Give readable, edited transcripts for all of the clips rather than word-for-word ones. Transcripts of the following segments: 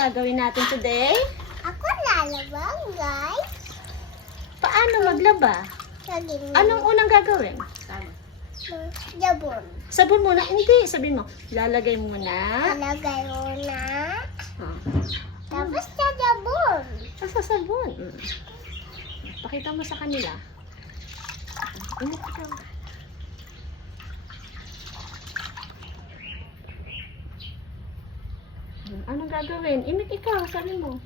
gagawin natin today? Ako lalabang, guys. Paano maglaba? Anong unang gagawin? Jabon. Sabon muna? Hindi. Sabihin mo, lalagay muna. Talagay mo na. Oh. Tapos sa jabon. Sa sabon. Pakita mo sa kanila. Init ka. Anong gagawin? Imik ikaw, sabi mo.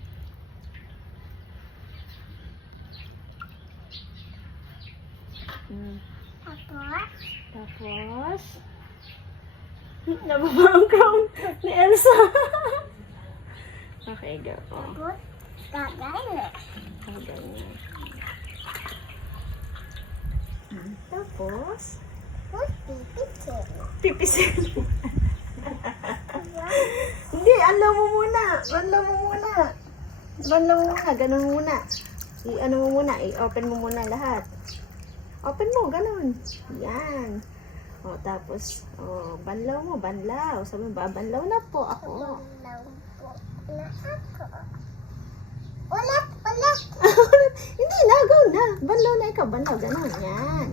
Tapos, nababa ang crown ni Elsa. Okay, go. Tapos, kagay na. Kagay na. Tapos, Tapos, pipitin. pipisin. Hindi, anlaw mo muna. Banlaw mo muna. Banlaw mo muna. Ganun muna. I-ano mo muna. I-open mo muna lahat. Open mo. Ganun. Yan. O, tapos, banlaw mo. Banlaw. Sabi mo, banlaw na po ako. Banlaw po na ako. Ulit, ulit. Hindi na. Go na. Banlaw na ikaw. Banlaw. Ganun. Yan.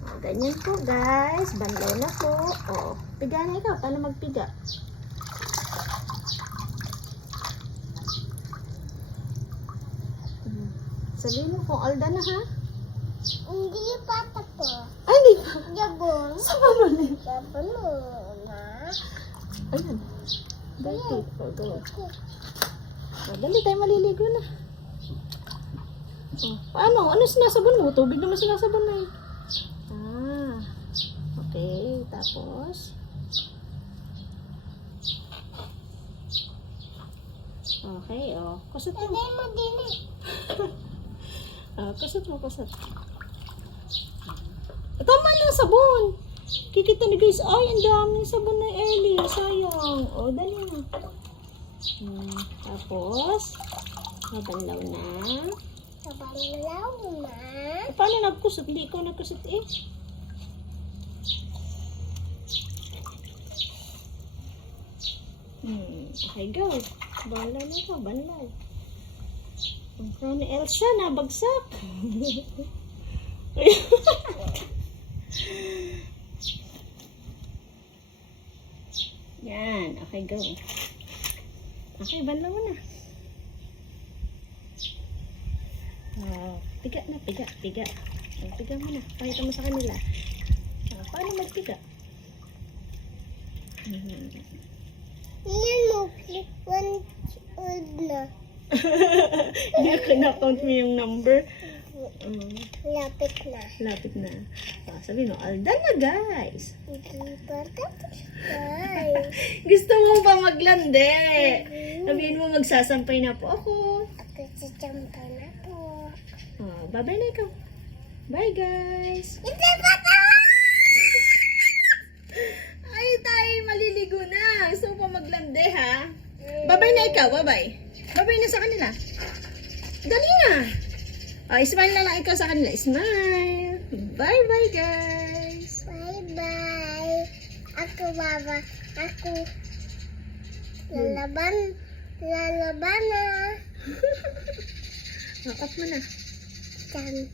O, ganyan po, guys. Banlaw na po. O, piga na ikaw. Paano magpiga? Sabihin mo kung alda na, ha? Hindi pa tapos. Ay, hindi pa. Jabon. Saan mo na? Jabon muna. Ayan. Dali. Go. Dali tayo maliligo na. Paano? Ano sinasabon mo? Tubig naman sinasabon na eh. Okay. Tapos? Okay, kusot mo. Hindi mo din eh. Kusot mo. Tama na, sabon. Kikita ni guys, ay, ang daming sabon na Ellie. Sayang. Dali na. Tapos, mabanlaw na. Mabanlaw na. Paano nagkusot? Hindi ikaw nagkusot eh. Okay, go. Bahala na ka, banlaw. Ang crown ni Elsa, nabagsak. Yan, okay, go. Okay, banlaw mo na. Piga na, piga. Piga mo na. Pakita mo sa kanila. Paano magpiga? Yan mo, click 1 old na. Hindi ako na-count mo yung number. Lapit na. Lapit na. Sabi mo, alda na guys. Hindi pa tapos, guys. Gusto mo pa maglande? Sabihin mo, magsasampay na po ako. Ako sasampay na po. Bye-bye na ikaw. Bye guys. Hindi pa Ay, tayo maliligo na. Gusto mo pa maglande ha? Bye-bye na ikaw, bye-bye. Bye-bye na sa kanila. Dali na. Smile na lang ikaw sa kanila. Smile. Bye-bye guys. Bye-bye. Ako, baba. Ako. Lalaban na. Off mo na. Tan.